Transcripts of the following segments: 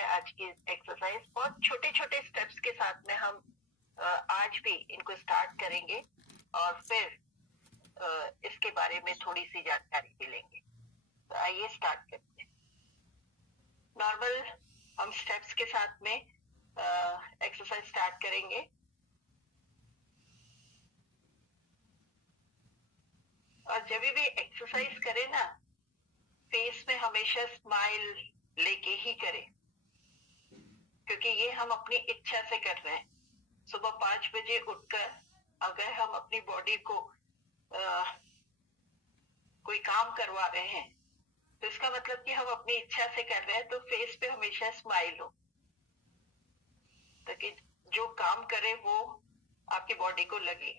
है आज की एक्सरसाइज। बहुत छोटे छोटे स्टेप्स के साथ में हम आज भी इनको स्टार्ट करेंगे और फिर इसके बारे में थोड़ी सी जानकारी भी लेंगे। तो आइए स्टार्ट करते हैं। नॉर्मल हम स्टेप्स के साथ में एक्सरसाइज स्टार्ट करेंगे। और जब भी एक्सरसाइज करें ना, फेस में हमेशा स्माइल लेके ही करें, क्योंकि ये हम अपनी इच्छा से कर रहे हैं। सुबह 5 बजे उठकर अगर हम अपनी बॉडी को कोई काम करवा रहे हैं, तो इसका मतलब कि हम अपनी इच्छा से कर रहे हैं। तो फेस पे हमेशा स्माइल हो, ताकि जो काम करे वो आपकी बॉडी को लगे।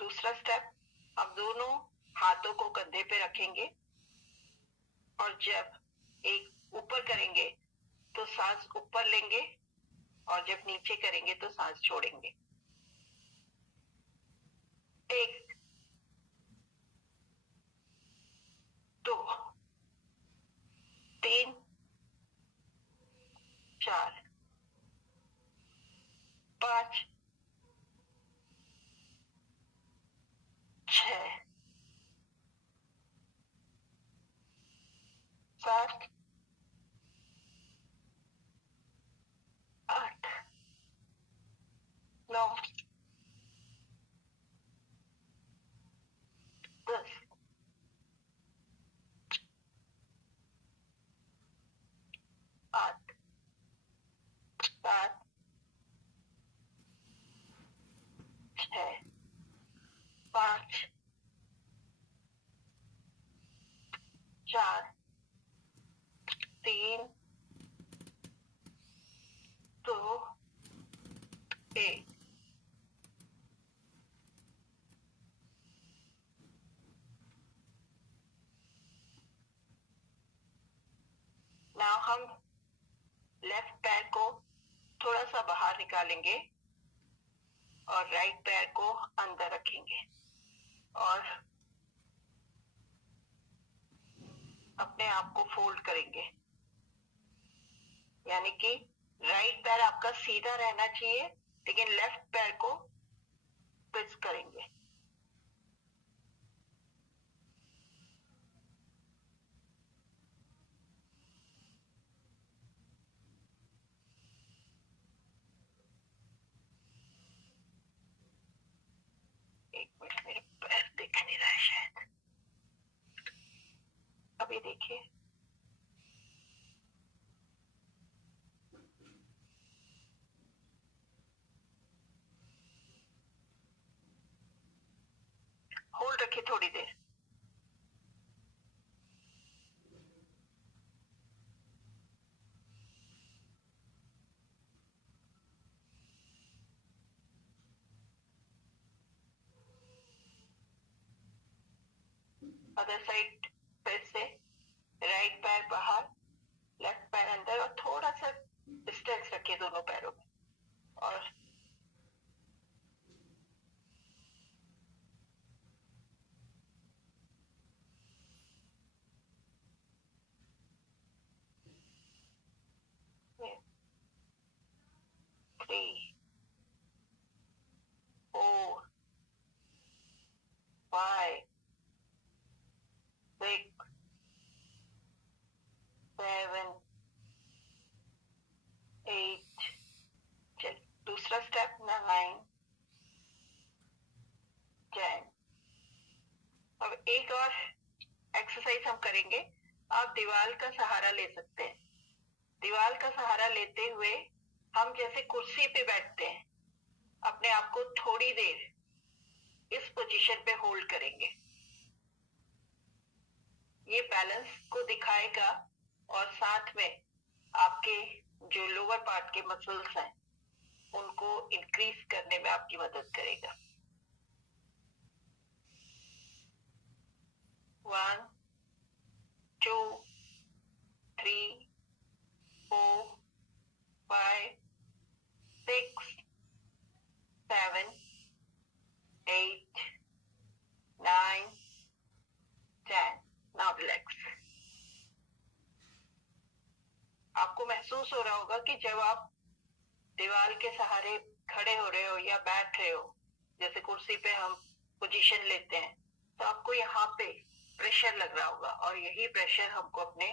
दूसरा स्टेप, हम दोनों हाथों को कंधे पे रखेंगे और जब एक ऊपर करेंगे तो सांस ऊपर लेंगे और जब नीचे करेंगे तो सांस छोड़ेंगे। 1 2 3 4 5 6 7 8 9 10 8 7 6 5 4 3 2 1। नाउ हम लेफ्ट पैर को थोड़ा सा बाहर निकालेंगे और राइट पैर को अंदर रखेंगे और अपने आप को फोल्ड करेंगे। यानी कि राइट पैर आपका सीधा रहना चाहिए, लेकिन लेफ्ट पैर को ट्विस्ट करेंगे। एक मिनट, मेरे पैर दिख नहीं रहा है शायद। अभी देखिए। होल्ड रखिए थोड़ी देर। अदर साइड फिर से राइट पैर बाहर, लेफ्ट पैर अंदर और थोड़ा सा डिस्टेंस रखिए दोनों पैरों में। और थ्री 4 5 6 7 8। चल दूसरा स्टेप 9 10। अब एक और एक्सरसाइज हम करेंगे। आप दीवार का सहारा ले सकते हैं। दीवार का सहारा लेते हुए हम जैसे कुर्सी पे बैठते हैं, अपने आप को थोड़ी देर इस पोजीशन पे होल्ड करेंगे। ये बैलेंस को दिखाएगा और साथ में आपके जो लोअर पार्ट के मसल्स हैं उनको इंक्रीज करने में आपकी मदद करेगा। 1 2 3 4 5 6 7 8 9 10। Now relax. आपको महसूस हो रहा होगा कि जब आप दीवार के सहारे खड़े हो रहे हो या बैठ रहे हो, जैसे कुर्सी पे हम पोजीशन लेते हैं, तो आपको यहाँ पे प्रेशर लग रहा होगा और यही प्रेशर हमको अपने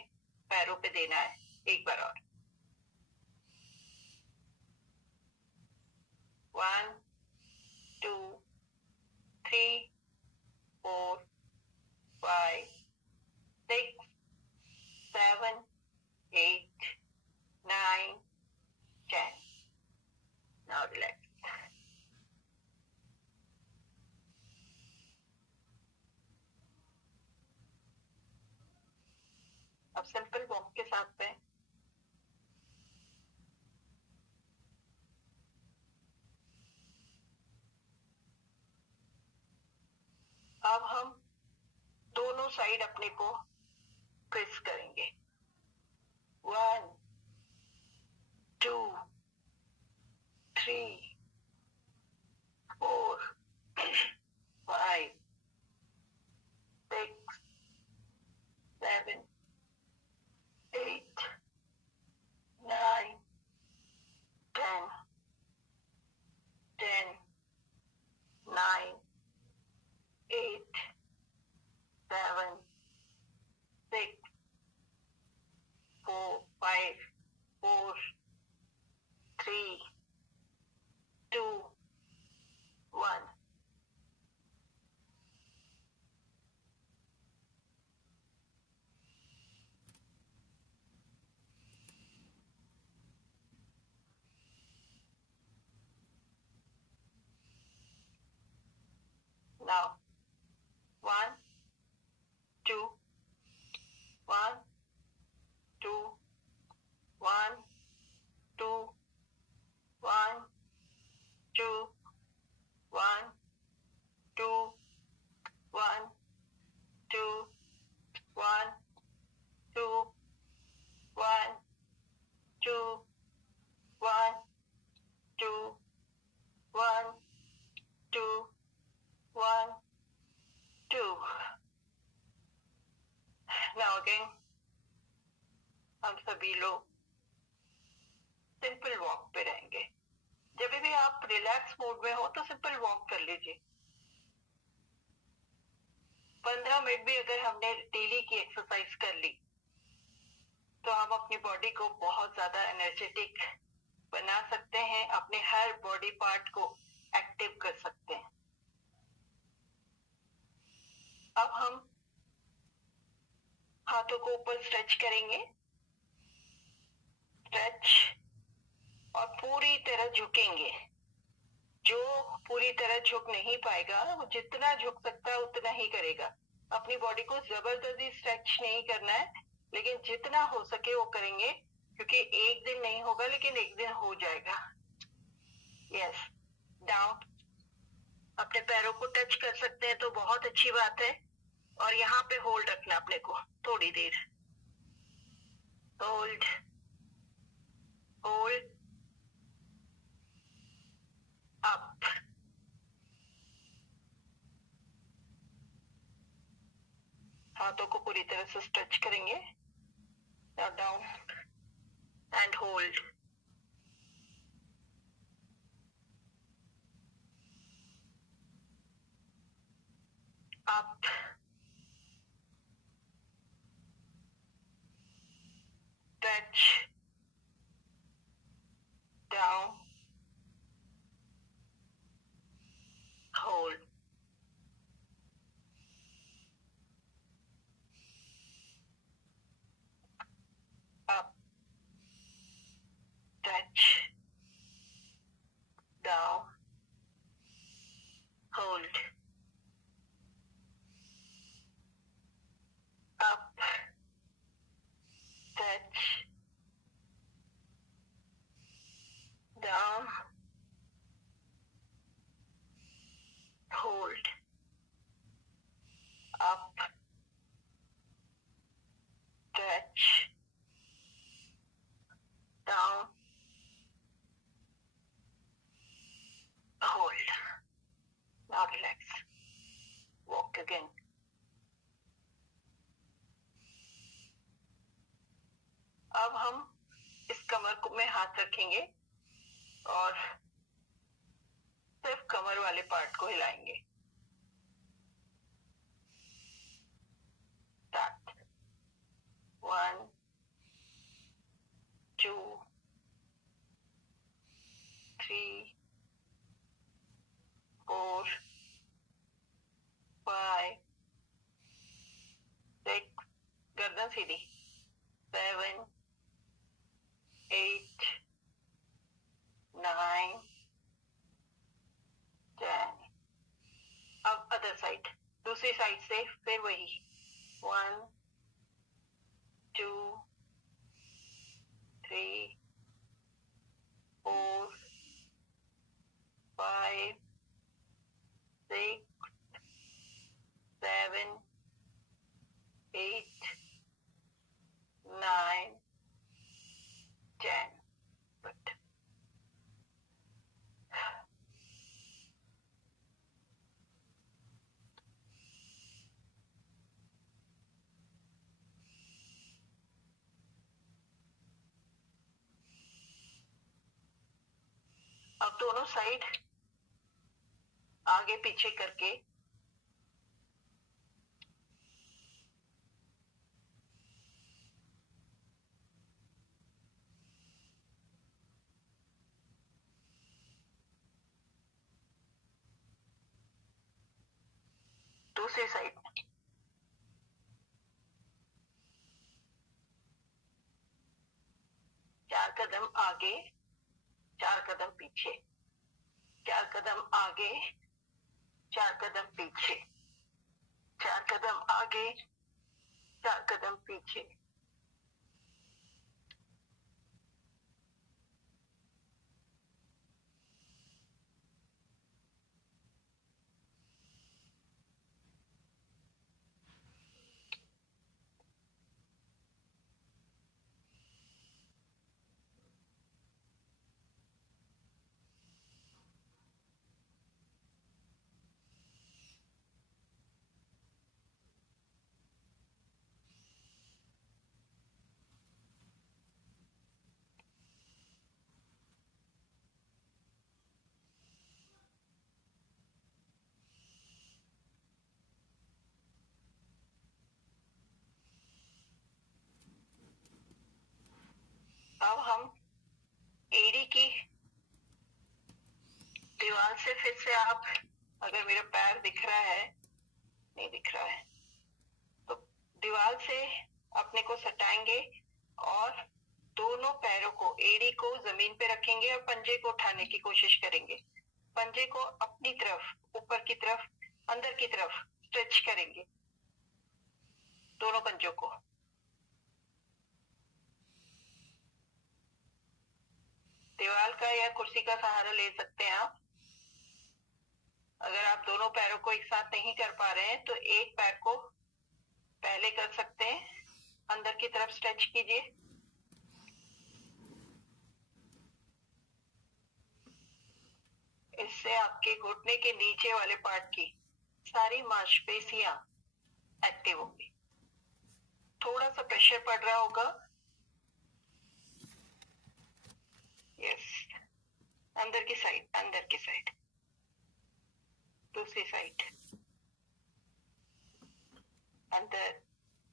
पैरों पे देना है। एक बार और। 1 2 3 4 5 6 7 8 9 10। Now relax. अब सिंपल वॉक के साथ में अब हम दोनों साइड अपने को प्रेस करेंगे। 1 2 3 4 5 6 7 8 9 10 10 9 8 7 6 4 5 4 3 2 1। Now 1 2 1 2 1 2 1 2 1 2 1 2 1 2 1 2 1 2 1 2 1 2। Now again हम सभी लोग सिंपल वॉक पे रहेंगे। जब भी आप रिलैक्स मोड में हो तो सिंपल वॉक कर लीजिए। 15 मिनट भी अगर हमने डेली की एक्सरसाइज कर ली तो हम अपनी बॉडी को बहुत ज्यादा एनर्जेटिक बना सकते हैं, अपने हर बॉडी पार्ट को एक्टिव कर सकते हैं। अब हम हाथों को ऊपर स्ट्रेच करेंगे, स्ट्रेच, और पूरी तरह झुकेंगे। जो पूरी तरह झुक नहीं पाएगा वो जितना झुक सकता है उतना ही करेगा। अपनी बॉडी को जबरदस्ती स्ट्रेच नहीं करना है, लेकिन जितना हो सके वो करेंगे, क्योंकि एक दिन नहीं होगा लेकिन एक दिन हो जाएगा। Yes, down. अपने पैरों को टच कर सकते हैं तो बहुत अच्छी बात है, और यहाँ पे होल्ड रखना अपने को थोड़ी देर। होल्ड होल्ड अप, हाथों को पूरी तरह से स्ट्रेच करेंगे। Now down and hold. Up, stretch, down, hold. Up, stretch, down, hold. Up, stretch, begin. अब हम इस कमर को में हाथ रखेंगे और सिर्फ कमर वाले पार्ट को हिलाएंगे. Start. 1, 2, 3, 4, 5, 6, गर्दन सीधी. 7, 8, 9, 10. अब अदर साइड, दूसरी साइड से फिर वही. 1, 2, 3, 4, 5, 6, 7, 8, 9, 10. Good. अब दोनों साइड आगे पीछे करके दूसरी साइड 4 कदम आगे, 4 कदम पीछे, 4 कदम आगे, 4 कदम पीछे, 4 कदम आगे, 4 कदम पीछे. अब हम एड़ी की दीवार से फिर से, आप अगर मेरा पैर दिख रहा है, नहीं दिख रहा है, तो दीवार से अपने को सटाएंगे और दोनों पैरों को, एड़ी को जमीन पे रखेंगे और पंजे को उठाने की कोशिश करेंगे. पंजे को अपनी तरफ, ऊपर की तरफ, अंदर की तरफ स्ट्रेच करेंगे, दोनों पंजों को. दीवार का या कुर्सी का सहारा ले सकते हैं आप. अगर आप दोनों पैरों को एक साथ नहीं कर पा रहे हैं तो एक पैर को पहले कर सकते हैं, अंदर की तरफ स्ट्रेच कीजिए. इससे आपके घुटने के नीचे वाले पार्ट की सारी मांसपेशियां एक्टिव होंगी. थोड़ा सा प्रेशर पड़ रहा होगा. यस. अंदर की साइड, अंदर की साइड, दूसरी साइड, अंदर,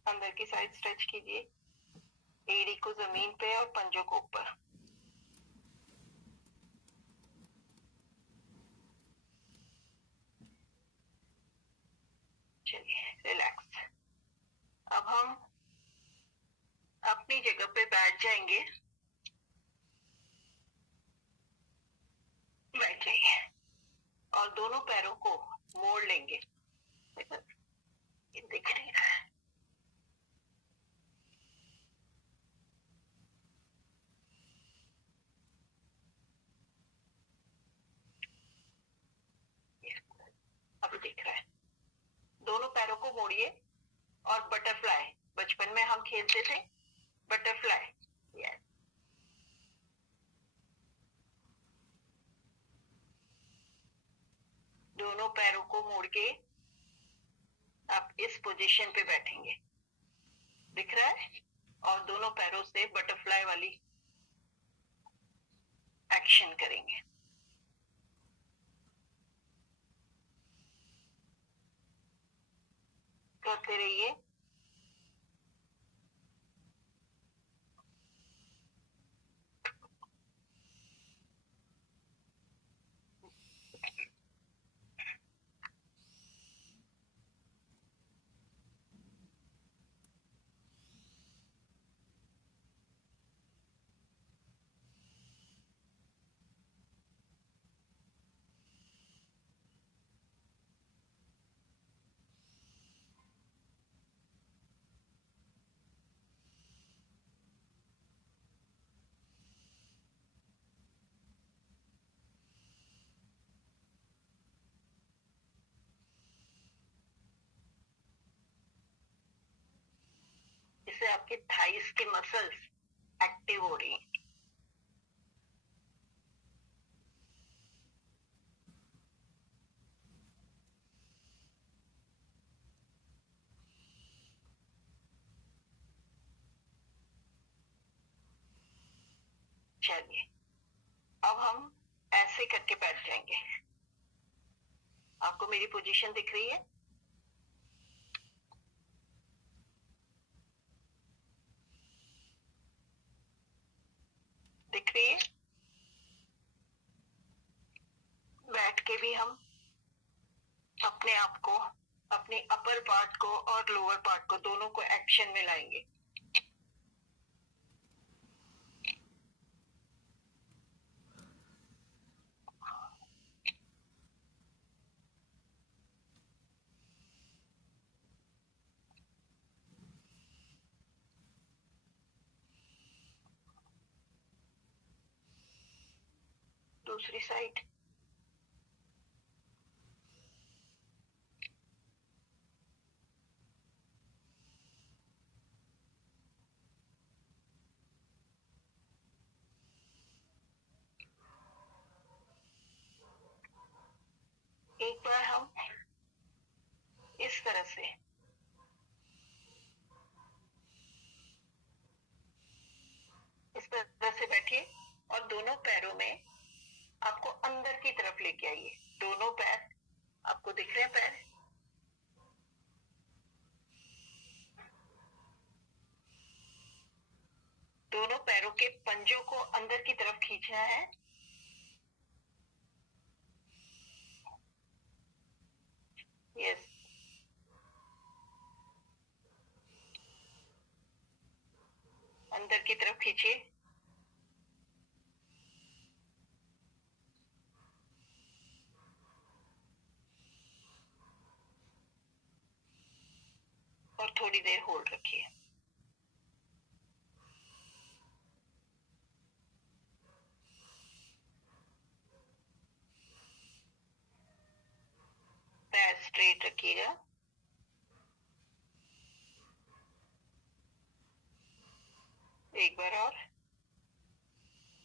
अंदर की साइड स्ट्रेच कीजिए. एड़ी को जमीन पे और पंजों को ऊपर. चलिए, रिलैक्स. अब हम अपनी जगह पे बैठ जाएंगे. बैठ जाइए और दोनों पैरों को मोड़ लेंगे. ये दिख नहीं रहा है. अभी दिख रहा है. दोनों पैरों को मोड़िए और बटरफ्लाई, बचपन में हम खेलते थे बटरफ्लाई. यस. दोनों पैरों को मोड़ के आप इस पोजीशन पे बैठेंगे, दिख रहा है, और दोनों पैरों से बटरफ्लाई वाली एक्शन करेंगे। करते रहिए। इससे आपके थाइस के मसल्स एक्टिव हो रही हैं। चलिए, अब हम ऐसे करके बैठ जाएंगे। आपको मेरी पोजीशन दिख रही है? दिख रही है? बैठ के भी हम अपने आप को, अपने अपर पार्ट को और लोअर पार्ट को, दोनों को एक्शन में लाएंगे। दूसरी साइड। एक बार हम इस तरह से बैठिए और दोनों पैरों में आपको अंदर की तरफ लेके आइए। दोनों पैर आपको दिख रहे हैं? पैर दोनों पैरों के पंजों को अंदर की तरफ खींचना है। यस, अंदर की तरफ खींचिए। और थोड़ी देर होल्ड रखिए। पैर स्ट्रेट रखिएगा। एक बार और।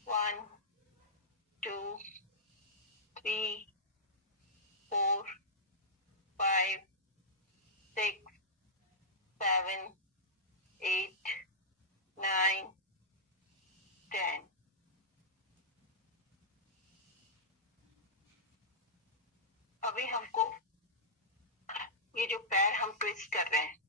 1 2 3 4 5 6 7 8 9 10। अभी हमको ये जो पैर हम ट्विस्ट कर रहे हैं,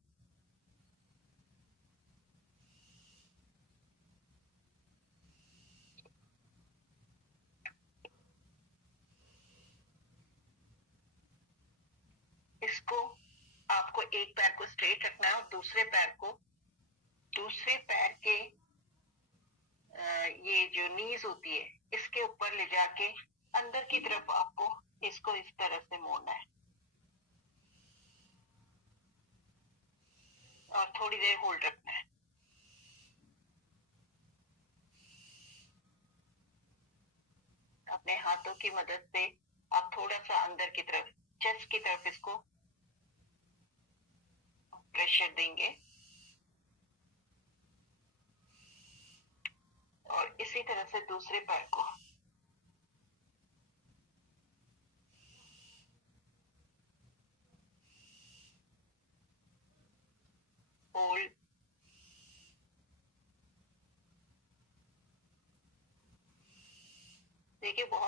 इसको आपको एक पैर को स्ट्रेट रखना है और दूसरे पैर के ये जो नीज होती है इसके ऊपर ले जाके अंदर की तरफ आपको इसको इस तरह से मोड़ना है और थोड़ी देर होल्ड रखना है। अपने हाथों की मदद से आप थोड़ा सा अंदर की तरफ, चेस्ट की तरफ इसको प्रेशर देंगे और इसी तरह से दूसरे पैर को।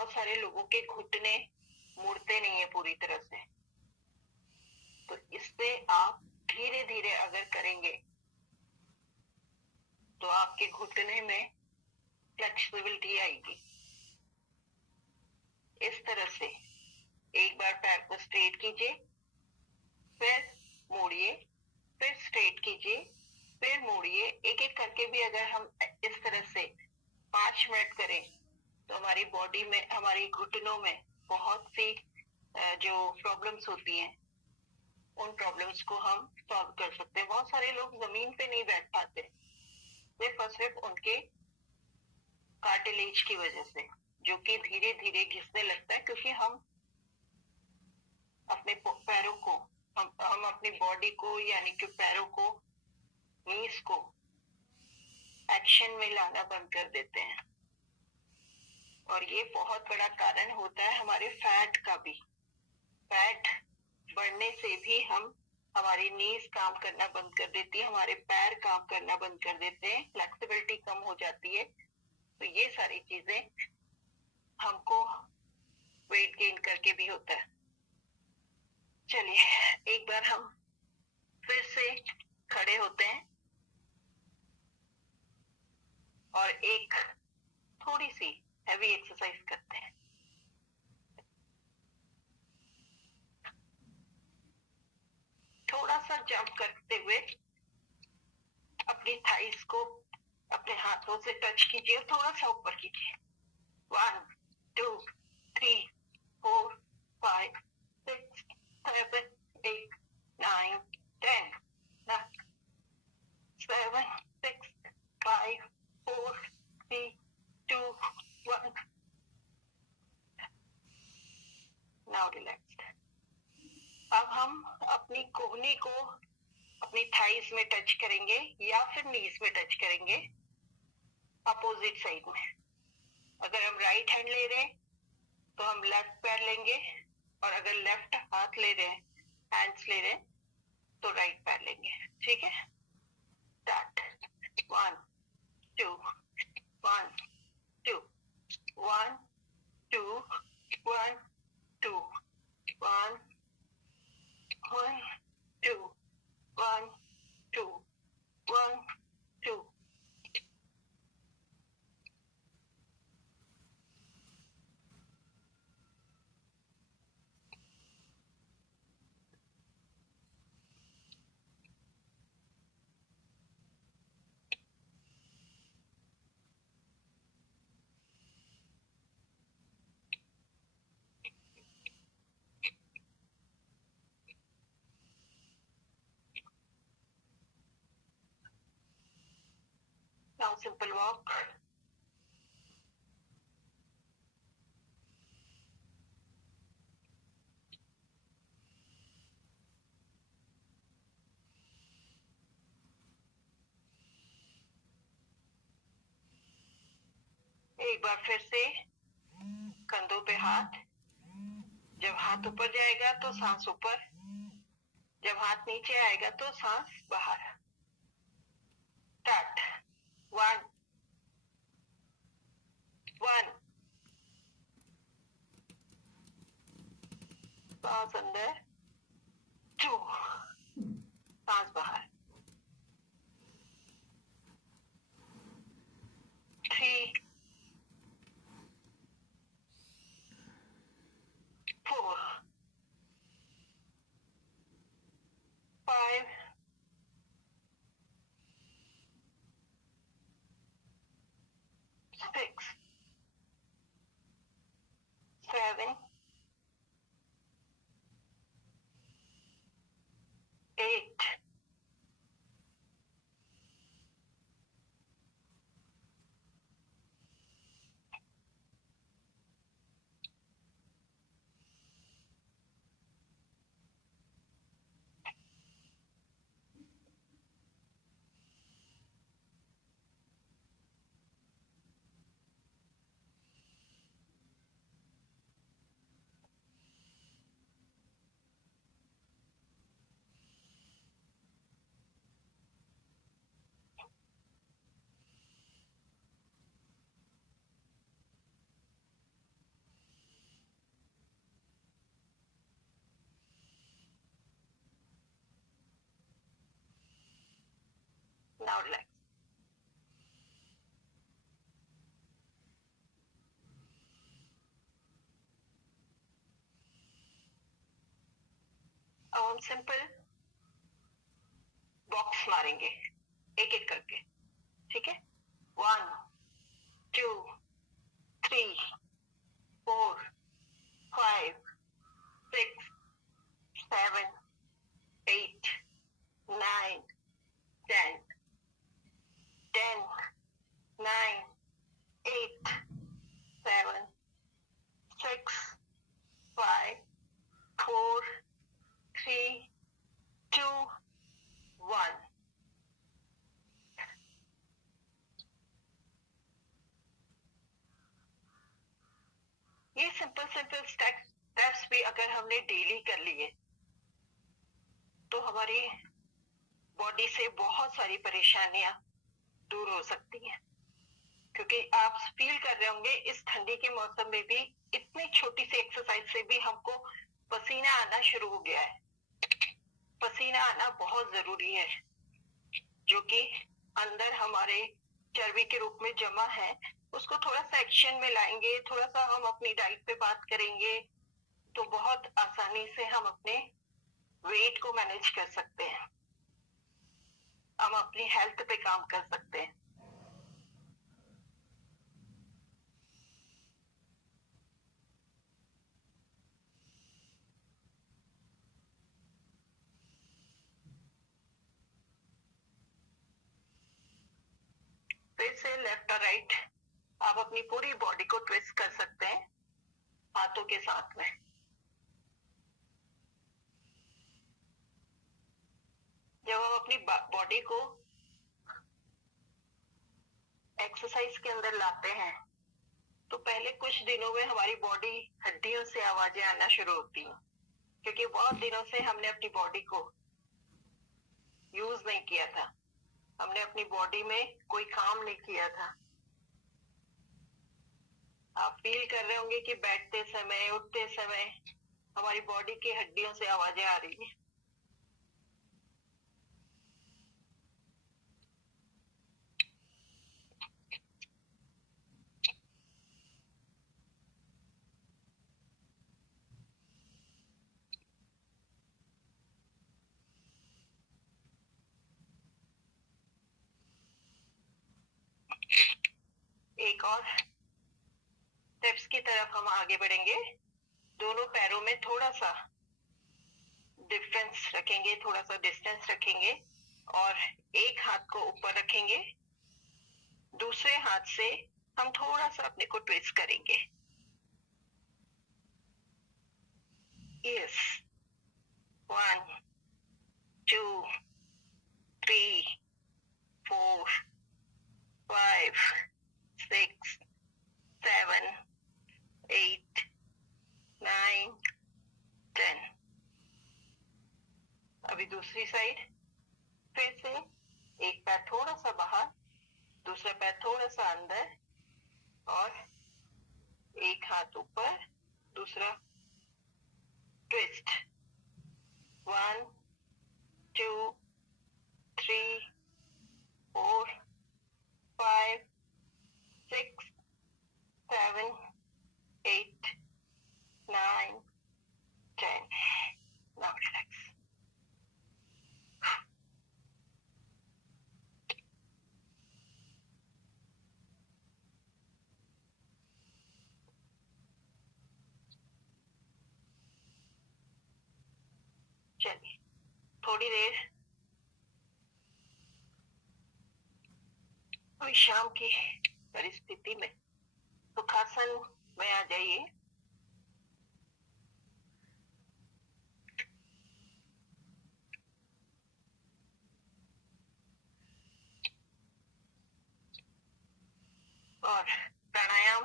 बहुत सारे लोगों के घुटने मुड़ते नहीं है पूरी तरह से। तो इससे आप धीरे धीरे अगर करेंगे तो आपके घुटने में फ्लेक्सिबिलिटी आएगी। इस तरह से एक बार पैर को स्ट्रेट कीजिए, फिर मोड़िए, फिर स्ट्रेट कीजिए, फिर मोड़िए। एक एक करके भी अगर हम इस तरह से 5 मिनट करें तो हमारी बॉडी में, हमारी घुटनों में बहुत सी जो प्रॉब्लम्स होती हैं उन प्रॉब्लम्स को हम सॉल्व कर सकते हैं। बहुत सारे लोग जमीन पे नहीं बैठ पाते सिर्फ और सिर्फ उनके कार्टिलेज की वजह से, जो कि धीरे धीरे घिसने लगता है, क्योंकि हम अपने पैरों को, हम अपनी बॉडी को यानी कि पैरों को, नीज को एक्शन में लाना बंद कर देते हैं। और ये बहुत बड़ा कारण होता है हमारे फैट का भी। फैट बढ़ने से भी हमारी नीज काम करना बंद कर देती है, हमारे पैर काम करना बंद कर देते हैं, फ्लेक्सिबिलिटी कम हो जाती है। तो ये सारी चीजें हमको वेट गेन करके भी होता है। चलिए एक बार हम फिर से खड़े होते हैं और एक थोड़ी सी हैवी एक्सरसाइज करते हैं। थोड़ा सा जंप करते हुए अपनी थाइस को अपने हाथों से टच कीजिए, थोड़ा सा ऊपर कीजिए। 1 2 3 4 5 6 7 8 9 10 7 6 5 4 3 2 1। Now relaxed. अब हम अपनी कोहनी को अपनी थाइस में टच करेंगे या फिर नीज में टच करेंगे, अपोजिट साइड में। अगर हम राइट हैंड ले रहे हैं तो हम लेफ्ट पैर लेंगे, और अगर लेफ्ट हाथ ले रहे हैं, हैंड्स ले रहे हैं, तो राइट पैर लेंगे। ठीक है, स्टार्ट। 1 2 1 2 1 2 1 2 1 1 2 1 2 1 2। Now simple walk. एक बार फिर से कंधों पे हाथ। जब हाथ ऊपर जाएगा तो सांस ऊपर, जब हाथ नीचे आएगा तो सांस बाहर। स्टार्ट। 1 1 सांस अंदर, 2 सांस बाहर, 3 4 5 6 7 8 9 Now relax. अब हम सिंपल बॉक्स मारेंगे एक एक करके, ठीक है? 1 2 3 4 5 6 7 8 9 10 10 9 8 7 6 5 4 3 2 1. ये सिंपल स्टेप्स भी अगर हमने डेली कर लिए तो हमारी बॉडी से बहुत सारी परेशानियां दूर हो सकती हैं, क्योंकि आप फील कर रहे होंगे इस ठंडी के मौसम में भी इतनी छोटी सी एक्सरसाइज से भी हमको पसीना आना शुरू हो गया है। पसीना आना बहुत जरूरी है, जो कि अंदर हमारे चर्बी के रूप में जमा है, उसको थोड़ा सा एक्शन में लाएंगे, थोड़ा सा हम अपनी डाइट पे बात करेंगे तो बहुत आसानी से हम अपने वेट को मैनेज कर सकते हैं, हम अपनी हेल्थ पे काम कर सकते हैं। फिर से लेफ्ट और राइट आप अपनी पूरी बॉडी को ट्विस्ट कर सकते हैं हाथों के साथ में। जब हम अपनी बॉडी को एक्सरसाइज के अंदर लाते हैं तो पहले कुछ दिनों में हमारी बॉडी हड्डियों से आवाजें आना शुरू होती हैं, क्योंकि बहुत दिनों से हमने अपनी बॉडी को यूज नहीं किया था, हमने अपनी बॉडी में कोई काम नहीं किया था। आप फील कर रहे होंगे कि बैठते समय उठते समय हमारी बॉडी की हड्डियों से आवाजें आ रही हैं। एक और स्टेप्स की तरफ हम आगे बढ़ेंगे। दोनों पैरों में थोड़ा सा डिफरेंस रखेंगे, थोड़ा सा डिस्टेंस रखेंगे और एक हाथ को ऊपर रखेंगे, दूसरे हाथ से हम थोड़ा सा अपने को ट्विस्ट करेंगे। यस, 1 2 3 4 5 6 7 8 9 10। अभी दूसरी साइड, फिर से एक पैर थोड़ा सा बाहर, दूसरा पैर थोड़ा सा अंदर और एक हाथ ऊपर, दूसरा ट्विस्ट। 1 2 3 4 5 6 7 8 9 10। Now relax. चलिए थोड़ी देर अभी शाम की परिस्थिति में सुखासन में आ जाइए। और प्राणायाम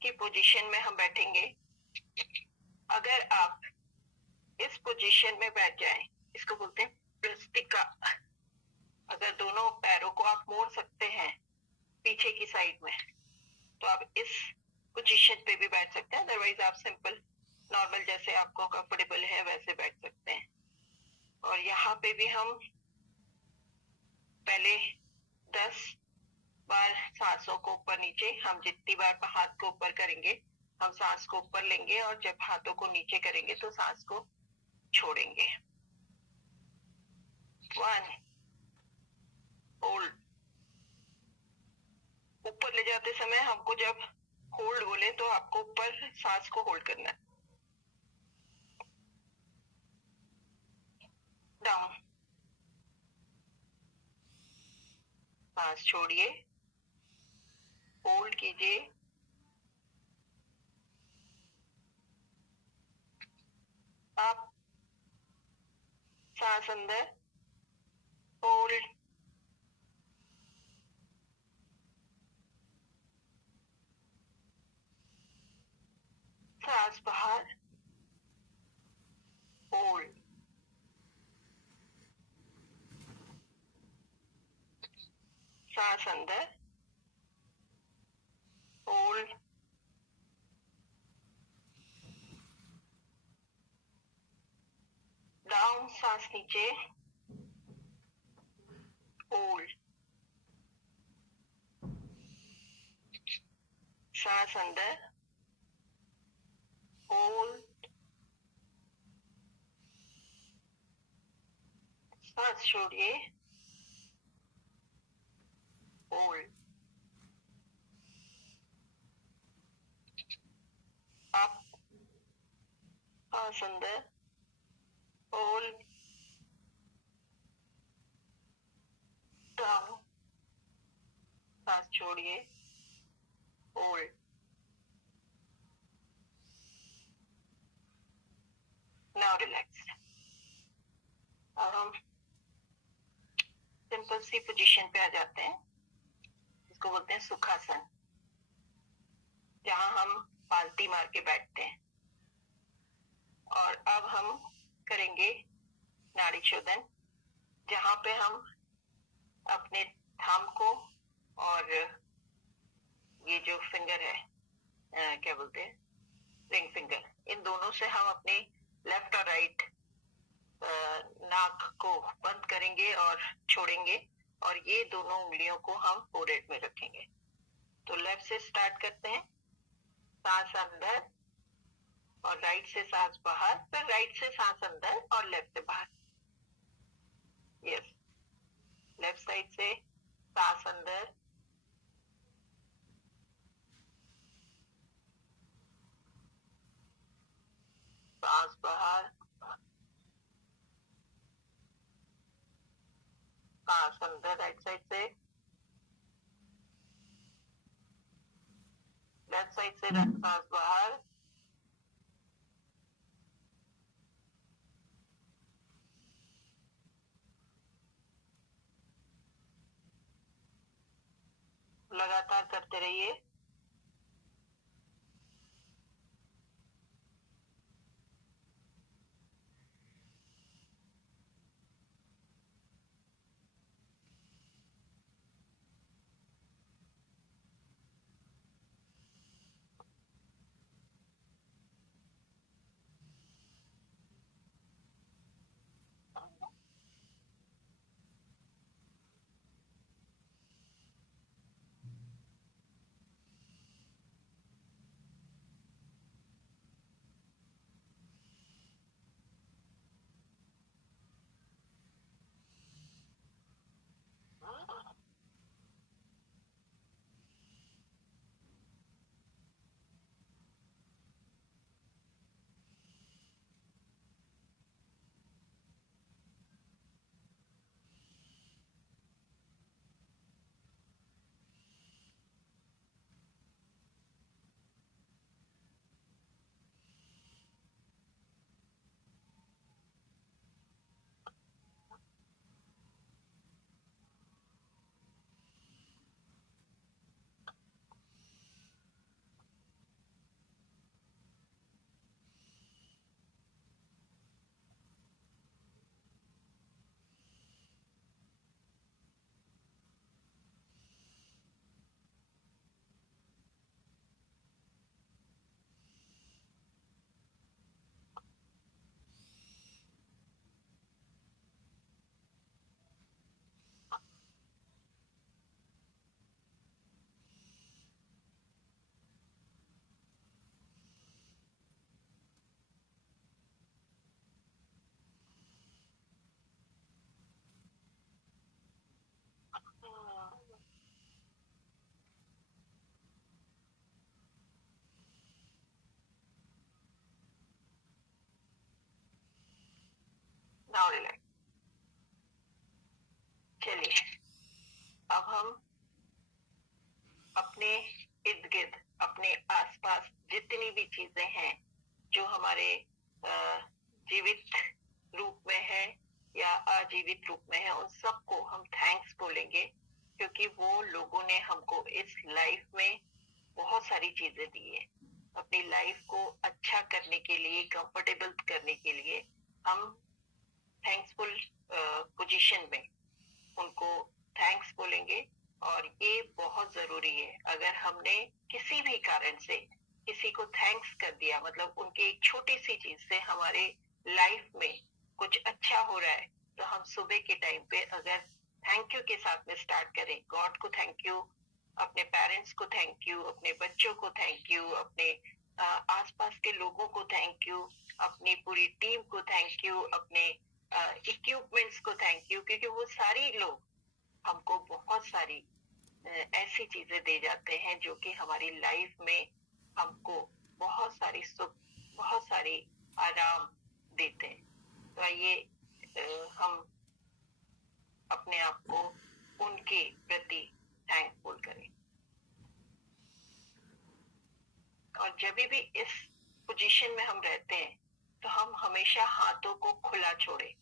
की पोजीशन में हम बैठेंगे। अगर आप इस पोजीशन में बैठ जाएं, इसको बोलते हैं प्रस्तिका। अगर दोनों पैरों को आप मोड़ सकते हैं पीछे की साइड में तो आप इस पोजीशन पे भी बैठ सकते हैं, अदरवाइज आप सिंपल नॉर्मल जैसे आपको कंफर्टेबल है वैसे बैठ सकते हैं। और यहाँ पे भी हम पहले 10 बार सांसों को ऊपर नीचे, हम जितनी बार हाथ को ऊपर करेंगे हम सांस को ऊपर लेंगे, और जब हाथों को नीचे करेंगे तो सांस को छोड़ेंगे। 1 होल्ड। ऊपर ले जाते समय हमको जब होल्ड बोले तो आपको ऊपर सांस को होल्ड करना है। डाउन, सांस छोड़िए, होल्ड कीजिए, अप, सांस अंदर, होल्ड, सांस बाहर, होल्ड, सांस अंदर, होल्ड, डाउन, सांस नीचे, होल्ड, सांस अंदर, होल्ड, सांस छोड़िए, होल्ड, अप, सांस अंदर, होल्ड, डाउन, सांस छोड़िए, होल्ड। Now relax. अब हम सिंपल सी पोजीशन पे आ जाते हैं, इसको बोलते हैं सुखासन, जहां हम पालती मार के बैठते हैं। और अब हम करेंगे नाड़ी शोधन, जहां पे हम अपने थंब को और ये जो फिंगर है क्या बोलते हैं, रिंग फिंगर, इन दोनों से हम अपने लेफ्ट और राइट नाक को बंद करेंगे और छोड़ेंगे, और ये दोनों उंगलियों को हम फोरहेड में रखेंगे। तो लेफ्ट से स्टार्ट करते हैं, सांस अंदर और राइट से सांस बाहर, फिर राइट से सांस अंदर और लेफ्ट से बाहर। यस, लेफ्ट साइड से सांस अंदर, सांस बाहर, सांस अंदर राइट साइड से, लेफ्ट साइड से सांस बाहर, लगातार करते रहिए। चलिए अब हम अपने इर्द गिर्द, अपने आसपास जितनी भी चीजें हैं जो हमारे जीवित रूप में है या अजीवित रूप में है, उन सबको हम थैंक्स बोलेंगे, क्योंकि वो लोगों ने हमको इस लाइफ में बहुत सारी चीजें दी है। अपनी लाइफ को अच्छा करने के लिए, कंफर्टेबल करने के लिए हम थैंक्सफुल पोजीशन में उनको थैंक्स बोलेंगे। और ये बहुत जरूरी है। अगर हमने किसी भी कारण से किसी को थैंक्स कर दिया, मतलब उनके एक छोटी सी चीज से हमारे लाइफ में कुछ अच्छा हो रहा है, तो हम सुबह के टाइम पे अगर थैंक यू के साथ में स्टार्ट करें, गॉड को थैंक यू, अपने पेरेंट्स को थैंक यू, अपने बच्चों को थैंक यू, अपने आसपास के लोगों को थैंक यू, अपनी पूरी टीम को थैंक यू, अपने इक्विपमेंट्स को थैंक यू, क्योंकि वो सारी लोग हमको बहुत सारी ऐसी चीजें दे जाते हैं जो कि हमारी लाइफ में हमको बहुत सारी सुख, बहुत सारी आराम देते हैं। तो आइए हम अपने आप को उनके प्रति थैंकफुल करें। और जब भी इस पोजीशन में हम रहते हैं तो हम हमेशा हाथों को खुला छोड़ें।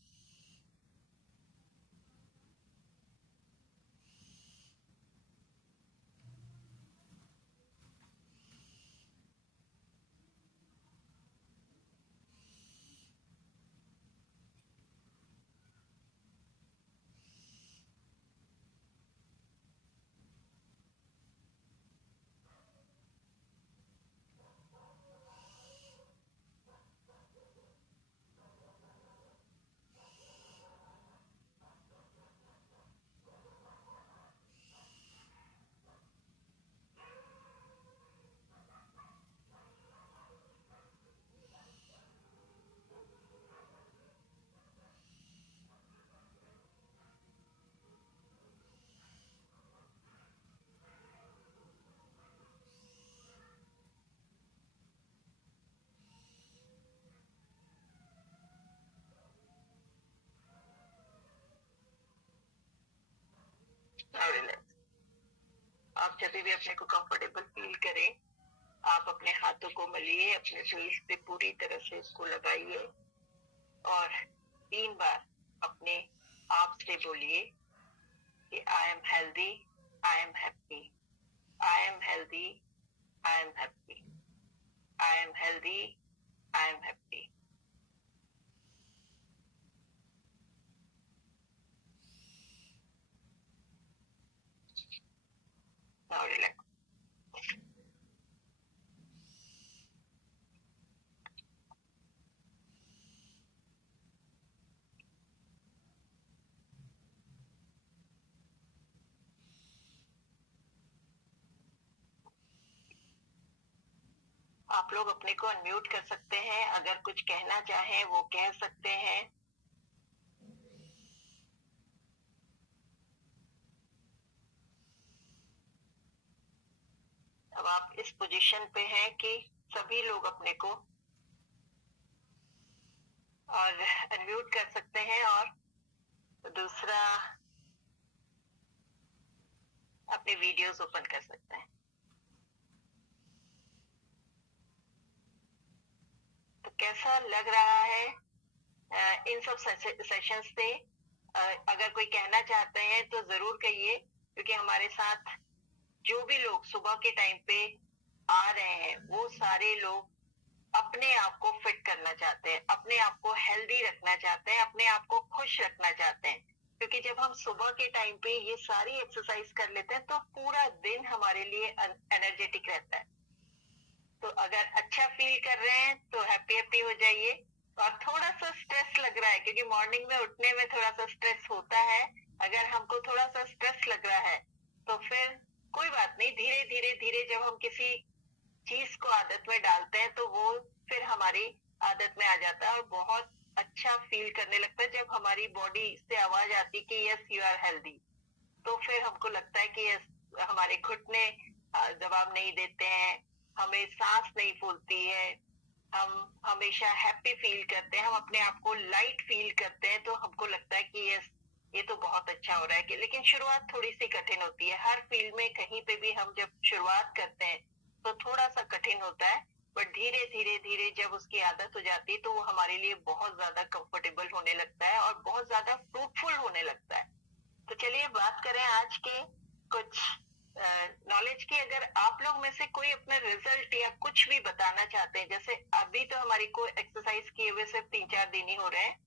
आप जब भी अपने को कंफर्टेबल फील करें, आप अपने हाथों को मलिए, अपने फेस पे पूरी तरह से इसको लगाइए और 3 बार अपने आप से बोलिए कि I am healthy, I am happy, I am healthy, I am happy, I am healthy, I am happy. Now relax. आप लोग अपने को अनम्यूट कर सकते हैं, अगर कुछ कहना चाहें वो कह सकते हैं। अब आप इस पोजीशन पे हैं कि सभी लोग अपने को और अनम्यूट कर सकते हैं, और दूसरा अपने वीडियोस ओपन कर सकते हैं। तो कैसा लग रहा है इन सब सेशंस से? अगर कोई कहना चाहते हैं तो जरूर कहिए, क्योंकि हमारे साथ जो भी लोग सुबह के टाइम पे आ रहे हैं वो सारे लोग अपने आप को फिट करना चाहते हैं, अपने आप को हेल्दी रखना चाहते हैं, अपने आप को खुश रखना चाहते हैं। क्योंकि जब हम सुबह के टाइम पे ये सारी एक्सरसाइज कर लेते हैं तो पूरा दिन हमारे लिए एनर्जेटिक रहता है। तो अगर अच्छा फील कर रहे हैं तो हैप्पी हैप्पी हो जाइए। और थोड़ा सा स्ट्रेस लग रहा है, क्योंकि मॉर्निंग में उठने में थोड़ा सा स्ट्रेस होता है, अगर हमको थोड़ा सा स्ट्रेस लग रहा है तो फिर कोई बात नहीं, धीरे धीरे धीरे जब हम किसी चीज को आदत में डालते हैं तो वो फिर हमारी आदत में आ जाता है और बहुत अच्छा फील करने लगता है। जब हमारी बॉडी से आवाज आती है कि यस यू आर हेल्दी, तो फिर हमको लगता है कि यस, हमारे घुटने जवाब नहीं देते हैं, हमें सांस नहीं फूलती है, हम हमेशा हैप्पी फील करते हैं, हम अपने आप को लाइट फील करते हैं। तो हमको लगता है कि यस, ये तो बहुत अच्छा हो रहा है कि, लेकिन शुरुआत थोड़ी सी कठिन होती है हर फील्ड में। कहीं पे भी हम जब शुरुआत करते हैं तो थोड़ा सा कठिन होता है, बट धीरे धीरे धीरे जब उसकी आदत हो जाती है तो वो हमारे लिए बहुत ज्यादा कंफर्टेबल होने लगता है और बहुत ज्यादा फ्रूटफुल होने लगता है। तो चलिए बात करें आज के कुछ नॉलेज की। अगर आप लोग में से कोई अपना रिजल्ट या कुछ भी बताना चाहते हैं, जैसे अभी तो हमारी को एक्सरसाइज किए हुए सिर्फ 3-4 दिन ही हो रहे हैं,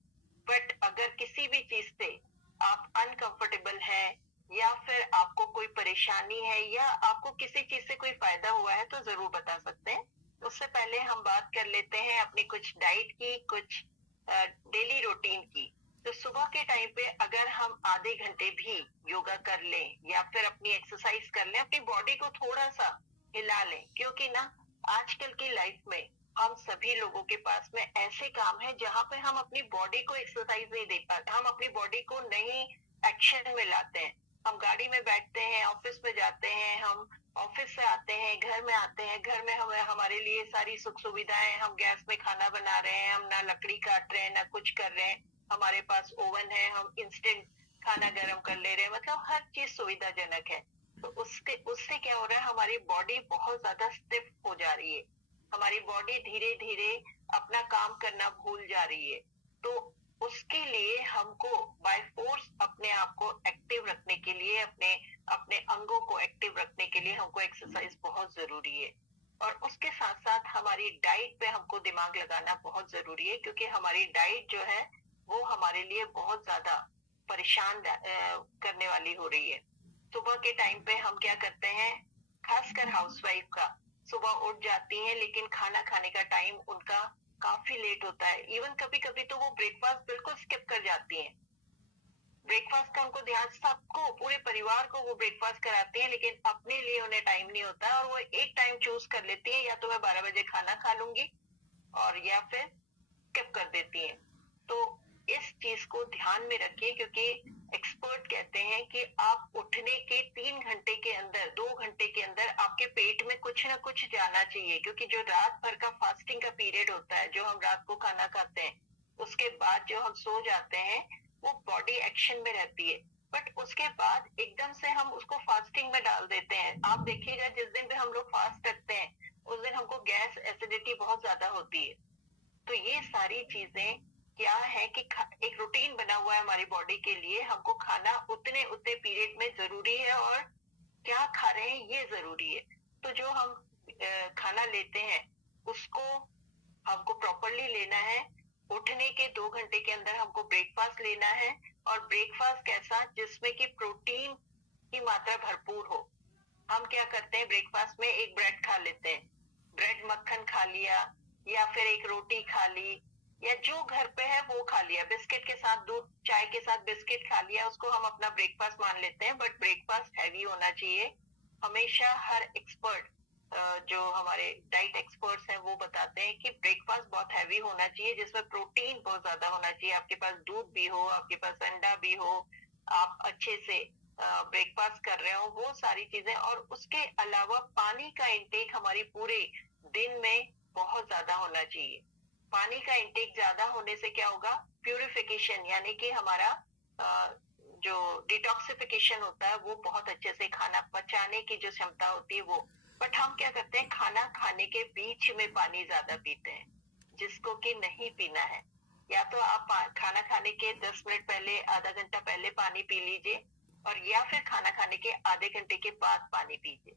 बट अगर किसी भी चीज से आप अनकंफर्टेबल हैं या फिर आपको कोई परेशानी है या आपको किसी चीज से कोई फायदा हुआ है तो जरूर बता सकते हैं। उससे पहले हम बात कर लेते हैं अपनी कुछ डाइट की, कुछ डेली रूटीन की। तो सुबह के टाइम पे अगर हम आधे घंटे भी योगा कर लें या फिर अपनी एक्सरसाइज कर लें, अपनी बॉडी को थोड़ा सा हिला लें, क्योंकि ना आजकल की लाइफ में हम सभी लोगों के पास में ऐसे काम है जहाँ पे हम अपनी बॉडी को एक्सरसाइज नहीं दे पाते, हम अपनी बॉडी को नहीं एक्शन में लाते हैं। हम गाड़ी में बैठते हैं, ऑफिस में जाते हैं, हम ऑफिस से आते हैं, घर में आते हैं, घर में हमें हमारे लिए सारी सुख सुविधाएं, हम गैस में खाना बना रहे हैं, हम ना लकड़ी काट रहे हैं ना कुछ कर रहे हैं, हमारे पास ओवन है, हम इंस्टेंट खाना गर्म कर ले रहे हैं, मतलब हर चीज सुविधाजनक है। तो उसके उससे क्या हो रहा है, हमारी बॉडी बहुत ज्यादा स्टिफ हो जा रही है, हमारी बॉडी धीरे धीरे अपना काम करना भूल जा रही है। तो उसके लिए हमको बाय फोर्स अपने आप को एक्टिव रखने के लिए, अपने अपने अंगों को एक्टिव रखने के लिए हमको एक्सरसाइज बहुत जरूरी है। और उसके साथ साथ हमारी डाइट पे हमको दिमाग लगाना बहुत जरूरी है, क्योंकि हमारी डाइट जो है वो हमारे लिए बहुत ज्यादा परेशान करने वाली हो रही है। सुबह के टाइम पे हम क्या करते हैं, खासकर हाउसवाइफ का, सुबह उठ जाती हैं लेकिन खाना खाने का टाइम उनका काफी लेट होता है। इवन कभी कभी तो वो ब्रेकफास्ट बिल्कुल स्किप कर जाती हैं। ब्रेकफास्ट का उनको ध्यान, सबको पूरे परिवार को वो ब्रेकफास्ट कराती हैं, लेकिन अपने लिए उन्हें टाइम नहीं होता और वो एक टाइम चूज कर लेती है, या तो मैं 12 बजे खाना खा लूंगी और या फिर स्किप कर देती हैं। तो इस चीज को ध्यान में रखिए, क्योंकि एक्सपर्ट कहते हैं कि आप उठने के 3 घंटे के अंदर, 2 घंटे के अंदर आपके पेट में कुछ ना कुछ जाना चाहिए, क्योंकि जो रात भर का फास्टिंग का पीरियड होता है, जो हम रात को खाना खाते हैं उसके बाद जो हम सो जाते हैं, वो बॉडी एक्शन में रहती है, बट उसके बाद एकदम से हम उसको फास्टिंग में डाल देते हैं। आप देखिएगा जिस दिन भी हम लोग फास्ट रखते हैं उस दिन हमको गैस एसिडिटी बहुत ज्यादा होती है। तो ये सारी चीजें क्या है कि एक रूटीन बना हुआ है हमारी बॉडी के लिए, हमको खाना उतने उतने पीरियड में जरूरी है और क्या खा रहे हैं ये जरूरी है। तो जो हम खाना लेते हैं उसको हमको प्रॉपरली लेना है। उठने के 2 घंटे के अंदर हमको ब्रेकफास्ट लेना है, और ब्रेकफास्ट कैसा, जिसमें कि प्रोटीन की मात्रा भरपूर हो। हम क्या करते हैं, ब्रेकफास्ट में एक ब्रेड खा लेते हैं, ब्रेड मक्खन खा लिया, या फिर एक रोटी खा ली, या जो घर पे है वो खा लिया, बिस्किट के साथ, दूध चाय के साथ बिस्किट खा लिया, उसको हम अपना ब्रेकफास्ट मान लेते हैं। बट ब्रेकफास्ट हैवी होना चाहिए। हमेशा हर एक्सपर्ट, जो हमारे डाइट एक्सपर्ट्स हैं वो बताते हैं कि ब्रेकफास्ट बहुत हैवी होना चाहिए, जिसमें प्रोटीन बहुत ज्यादा होना चाहिए। आपके पास दूध भी हो, आपके पास अंडा भी हो, आप अच्छे से ब्रेकफास्ट कर रहे हो, वो सारी चीजें। और उसके अलावा पानी का इंटेक हमारी पूरे दिन में बहुत ज्यादा होना चाहिए। पानी का इंटेक ज्यादा होने से क्या होगा, प्यूरिफिकेशन, यानी कि हमारा जो डिटॉक्सिफिकेशन होता है वो बहुत अच्छे से, खाना पचाने की जो क्षमता होती है वो। बट हम क्या करते हैं, खाना खाने के बीच में पानी ज्यादा पीते हैं, जिसको कि नहीं पीना है। या तो आप खाना खाने के 10 मिनट पहले, आधा घंटा पहले पानी पी लीजिए, और या फिर खाना खाने के आधे घंटे के बाद पानी पीजिए।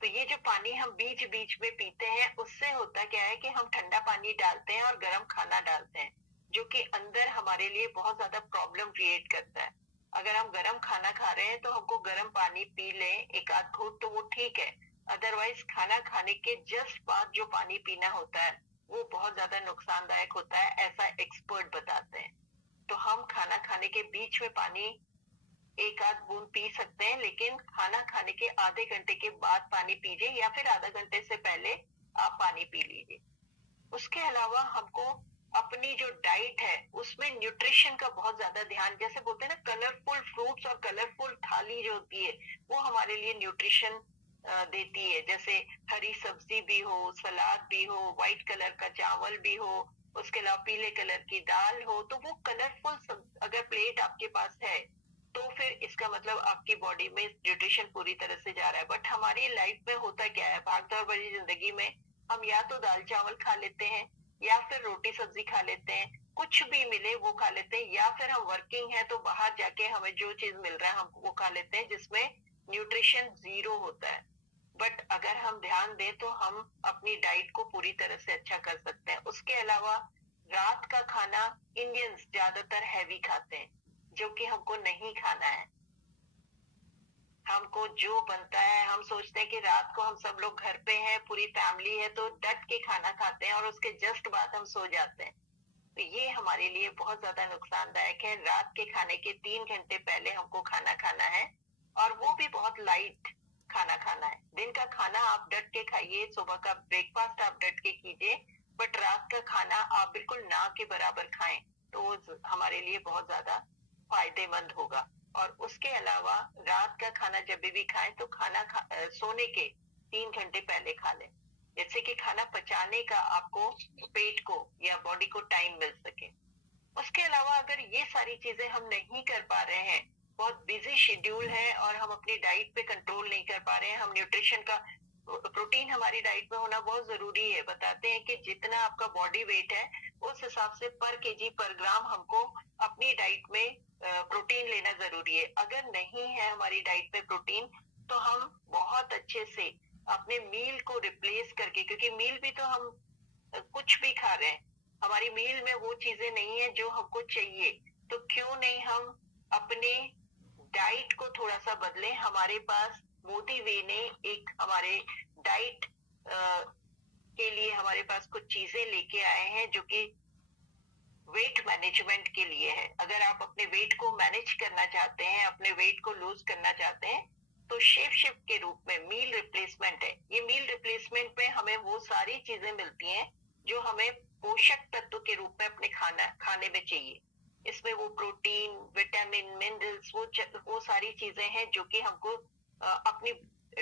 तो ये जो पानी हम बीच बीच में पीते हैं, उससे होता क्या है कि हम ठंडा पानी डालते हैं और गर्म खाना डालते हैं, जो कि अंदर हमारे लिए बहुत ज्यादा प्रॉब्लम क्रिएट करता है। अगर हम गर्म खाना खा रहे हैं तो हमको गर्म पानी पी लें एक आध घूंट तो वो ठीक है, अदरवाइज खाना खाने के जस्ट बाद जो पानी पीना होता है वो बहुत ज्यादा नुकसानदायक होता है, ऐसा एक्सपर्ट बताते हैं। तो हम खाना खाने के बीच में पानी एक आध बूंद पी सकते हैं, लेकिन खाना खाने के आधे घंटे के बाद पानी पीजिए, या फिर आधा घंटे से पहले आप पानी पी लीजिए। उसके अलावा हमको अपनी जो डाइट है उसमें न्यूट्रिशन का बहुत ज्यादा ध्यान, जैसे बोलते हैं ना, कलरफुल फ्रूट्स और कलरफुल थाली जो होती है वो हमारे लिए न्यूट्रिशन देती है। जैसे हरी सब्जी भी हो, सलाद भी हो, व्हाइट कलर का चावल भी हो, उसके अलावा पीले कलर की दाल हो, तो वो कलरफुल अगर प्लेट आपके पास है तो फिर इसका मतलब आपकी बॉडी में न्यूट्रिशन पूरी तरह से जा रहा है। बट हमारी लाइफ में होता क्या है, भागदौड़ भरी जिंदगी में हम या तो दाल चावल खा लेते हैं या फिर रोटी सब्जी खा लेते हैं, कुछ भी मिले वो खा लेते हैं, या फिर हम वर्किंग है तो बाहर जाके हमें जो चीज मिल रहा है हम वो खा लेते हैं जिसमें न्यूट्रिशन जीरो होता है। बट अगर हम ध्यान दें तो हम अपनी डाइट को पूरी तरह से अच्छा कर सकते हैं। उसके अलावा रात का खाना इंडियंस ज्यादातर हैवी खाते हैं, जो कि हमको नहीं खाना है। हमको जो बनता है, हम सोचते हैं कि रात को हम सब लोग घर पे हैं, पूरी फैमिली है, तो डट के खाना खाते हैं और उसके जस्ट बाद हम सो जाते हैं। तो ये हमारे लिए बहुत ज्यादा नुकसानदायक है। रात के खाने के 3 घंटे पहले हमको खाना खाना है, और वो भी बहुत लाइट खाना खाना है। दिन का खाना आप डट के खाइए, सुबह का ब्रेकफास्ट आप डट के कीजिए, बट रात का खाना आप बिल्कुल ना के बराबर खाएं, तो हमारे लिए बहुत ज्यादा फायदेमंद होगा। और उसके अलावा रात का खाना जब भी खाएं तो सोने के 3 घंटे पहले खा लें, जिससे कि खाना पचाने का आपको पेट को या बॉडी को टाइम मिल सके। उसके अलावा अगर ये सारी चीजें हम नहीं कर पा रहे हैं, बहुत बिजी शेड्यूल है और हम अपनी डाइट पे कंट्रोल नहीं कर पा रहे हैं, हम न्यूट्रिशन का, प्रोटीन हमारी डाइट में होना बहुत जरूरी है। बताते हैं कि जितना आपका बॉडी वेट है उस हिसाब से पर केजी पर ग्राम हमको अपनी डाइट में प्रोटीन लेना जरूरी है। अगर नहीं है हमारी डाइट में प्रोटीन, तो हम बहुत अच्छे से अपने मील को रिप्लेस करके, क्योंकि मील भी तो हम कुछ भी खा रहे हैं, हमारी मील में वो चीजें नहीं है जो हमको चाहिए, तो क्यों नहीं हम अपने डाइट को थोड़ा सा बदलें। हमारे पास मोदी वे ने एक हमारे डाइट के लिए हमारे पास कुछ चीजें लेके आए हैं जो कि वेट मैनेजमेंट के लिए है। अगर आप अपने वेट को मैनेज करना चाहते हैं, अपने वेट को लूज करना चाहते हैं, तो शेप शिफ्ट के रूप में मील रिप्लेसमेंट है। ये मील रिप्लेसमेंट में हमें वो सारी चीजें मिलती हैं जो हमें पोषक तत्व के रूप में अपने खाने में चाहिए। इसमें वो प्रोटीन, विटामिन, मिनरल्स, वो सारी चीजें हैं जो कि हमको अपनी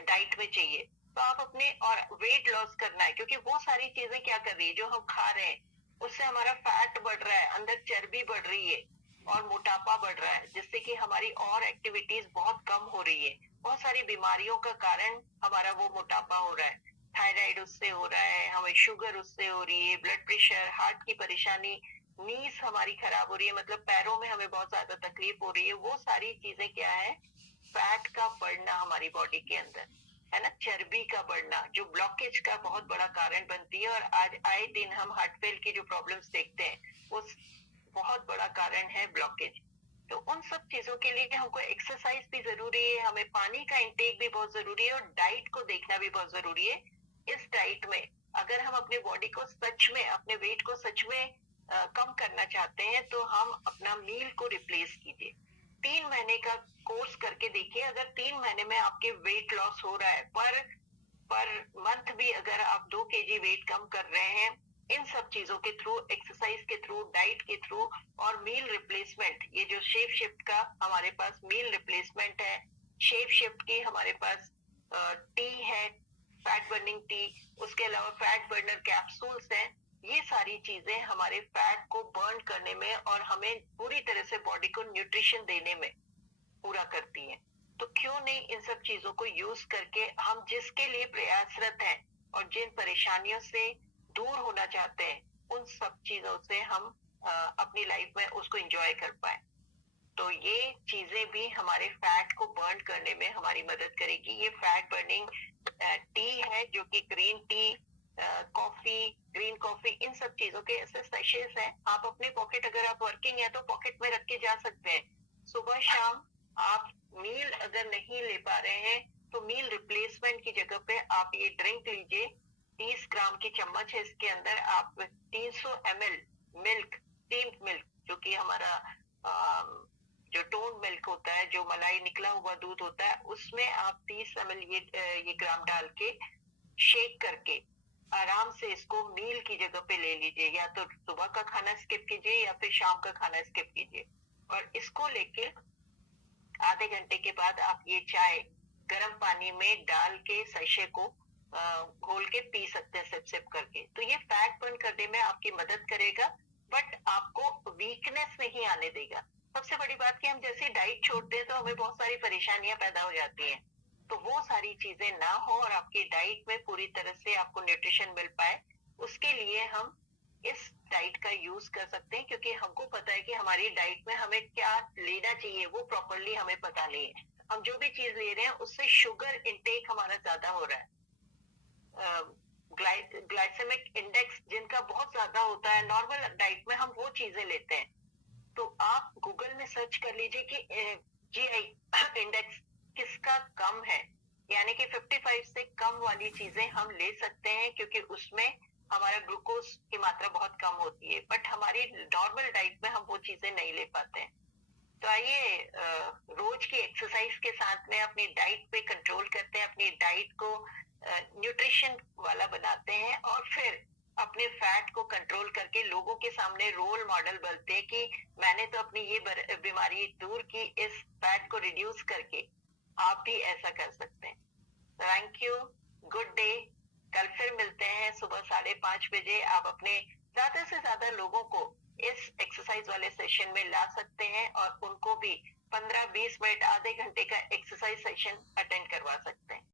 डाइट में चाहिए। तो आप अपने, और वेट लॉस करना है, क्योंकि वो सारी चीजें क्या कर रही है, जो हम खा रहे हैं उससे हमारा फैट बढ़ रहा है, अंदर चर्बी बढ़ रही है और मोटापा बढ़ रहा है, जिससे कि हमारी और एक्टिविटीज बहुत कम हो रही है। बहुत सारी बीमारियों का कारण हमारा वो मोटापा हो रहा है। थायराइड उससे हो रहा है, हमें शुगर उससे हो रही है, ब्लड प्रेशर, हार्ट की परेशानी, नीज हमारी खराब हो रही है, मतलब पैरों में हमें बहुत ज्यादा तकलीफ हो रही है। वो सारी चीजें क्या है, फैट का बढ़ना हमारी बॉडी के अंदर है ना, चर्बी का बढ़ना, जो ब्लॉकेज का बहुत बड़ा कारण बनती है। और आज आए दिन हम हार्ट फेल की जो प्रॉब्लम्स देखते हैं, वो बहुत बड़ा कारण है ब्लॉकेज। तो उन सब चीजों के लिए हमको एक्सरसाइज भी जरूरी है, हमें पानी का इंटेक भी बहुत जरूरी है, और डाइट को देखना भी बहुत जरूरी है। इस डाइट में अगर हम अपने बॉडी को सच में, अपने वेट को सच में कम करना चाहते हैं, तो हम अपना मील को रिप्लेस कीजिए। 3 महीने का कोर्स करके देखिए, अगर 3 महीने में आपके वेट लॉस हो रहा है, पर मंथ भी अगर आप 2 kg वेट कम कर रहे हैं, इन सब चीजों के थ्रू, एक्सरसाइज के थ्रू, डाइट के थ्रू और मील रिप्लेसमेंट, ये जो शेप शिफ्ट का हमारे पास मील रिप्लेसमेंट है, शेप शिफ्ट की हमारे पास टी है, फैट बर्निंग टी, उसके अलावा फैट बर्नर कैप्सूल्स हैं, ये सारी चीजें हमारे फैट को बर्न करने में और हमें पूरी तरह से बॉडी को न्यूट्रिशन देने में पूरा करती हैं। तो क्यों नहीं इन सब चीजों को यूज करके हम जिसके लिए प्रयासरत हैं और जिन परेशानियों से दूर होना चाहते हैं, उन सब चीजों से हम अपनी लाइफ में उसको एंजॉय कर पाए। तो ये चीजें भी हमारे फैट को बर्न करने में हमारी मदद करेगी। ये फैट बर्निंग टी है, जो कि green tea, coffee, green coffee, इन सब चीजों के ऐसे सैशेस हैं। आप अपने पॉकेट, अगर आप वर्किंग है तो पॉकेट में रख के जा सकते हैं। सुबह शाम आप मील अगर नहीं ले पा रहे हैं, तो मील रिप्लेसमेंट की जगह पे आप ये ड्रिंक लीजिए। 30 ग्राम की चम्मच है, इसके अंदर आप 300 ml मिल्क, स्टीम्ड मिल्क, जो कि हमारा जो टोन मिल्क होता है, जो मलाई निकला हुआ दूध होता है, उसमें आप 30 ml ये ग्राम डाल के शेक करके आराम से इसको मील की जगह पे ले लीजिए। या तो सुबह का खाना स्किप कीजिए या फिर शाम का खाना स्किप कीजिए, और इसको लेके आधे घंटे के बाद आप ये चाय गर्म पानी में डाल के सैशे को घोल के पी सकते हैं, सिप सिप करके। तो ये फैट बर्न करने में आपकी मदद करेगा, बट आपको वीकनेस नहीं आने देगा। सबसे बड़ी बात कि हम जैसे डाइट छोड़ते हैं तो हमें बहुत सारी परेशानियां पैदा हो जाती हैं। तो वो सारी चीजें ना हो और आपकी डाइट में पूरी तरह से आपको न्यूट्रिशन मिल पाए, उसके लिए हम इस डाइट का यूज कर सकते हैं, क्योंकि हमको पता है कि हमारी डाइट में हमें क्या लेना चाहिए वो प्रॉपरली हमें पता नहीं है। हम जो भी चीज ले रहे हैं उससे शुगर इंटेक हमारा ज्यादा हो रहा है। ग्लाइसेमिक इंडेक्स जिनका बहुत ज्यादा होता है नॉर्मल डाइट में, हम वो चीजें लेते हैं। तो आप गूगल में सर्च कर लीजिए कि जीआई इंडेक्स किसका कम है, यानी कि 55 से कम वाली चीजें हम ले सकते हैं, क्योंकि उसमें हमारा ग्लूकोज की मात्रा बहुत कम होती है। बट हमारी नॉर्मल डाइट में हम वो चीजें नहीं ले पाते हैं। तो आइए रोज की एक्सरसाइज के साथ में अपनी डाइट पे कंट्रोल करते हैं, अपनी डाइट को न्यूट्रिशन वाला बनाते हैं, और फिर अपने फैट को कंट्रोल करके लोगों के सामने रोल मॉडल बनते हैं कि मैंने तो अपनी ये बीमारी दूर की इस फैट को रिड्यूस करके, आप भी ऐसा कर सकते हैं। Thank you, good day. कल फिर मिलते हैं सुबह 5:30 बजे। आप अपने ज्यादा से ज्यादा लोगों को इस एक्सरसाइज वाले सेशन में ला सकते हैं और उनको भी 15-20 मिनट, आधे घंटे का एक्सरसाइज सेशन अटेंड करवा सकते हैं।